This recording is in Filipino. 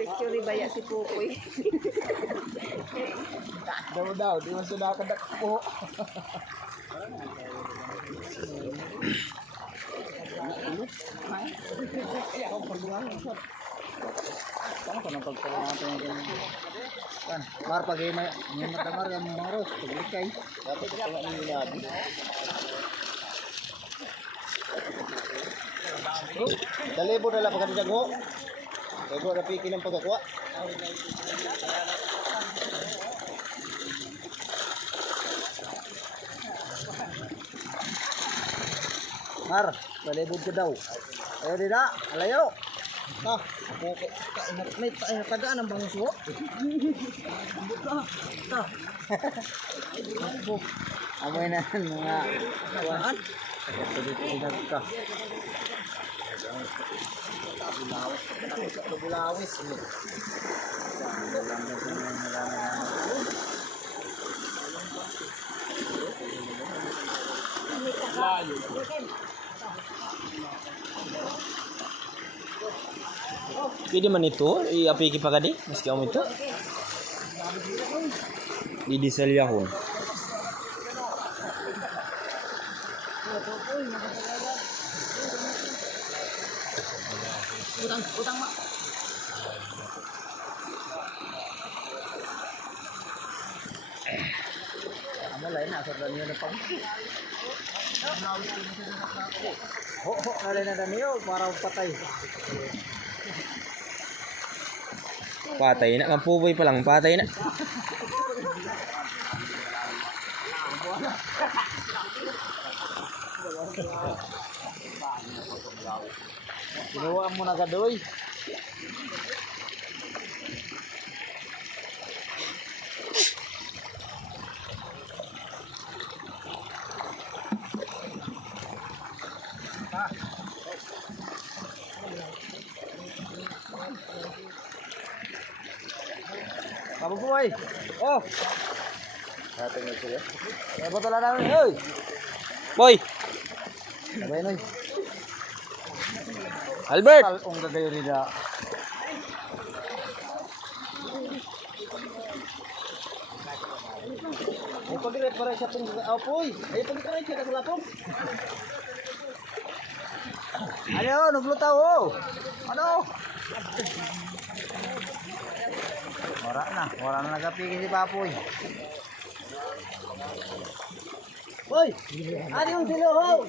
Picture ba ya si Pukoy? Daw, di man sudah kadak po. Kamu kan pagpala natin yung kan, mar pag may matamar yung maros, paglikay. Dapat pala ni labi. Dalibo na lang pagkati dago. Dago na piki ng pagkakuha. Mar, dalibod ka daw. Ayo dida, alayo. Ah, may tagaan ang bangus mo. Amoy na mga kuhaan. Dito ka. Bulawis. Pwede man ito, i-apiki pa ka di, maski ako ito. Di diesel yahon. Utang mak. Ano lain asal niyo na pang. Ho, alay na niyo para patay. Patay na, mapuboy pa lang, patay na. Ginawa mo na gadoy. Babu boy. Oh. Ating na siya. Ano ba talaga namin? Hoy. Boy! Sabay noy. Albert! Talong gagayo nila. Ay pag-direct para siya pong apoy. Ay pag-direct siya sa lapong. Ano, naglutaw oh. Ano? Wala na nagapigil si Papoy. Hoy! Ano yung silo ho?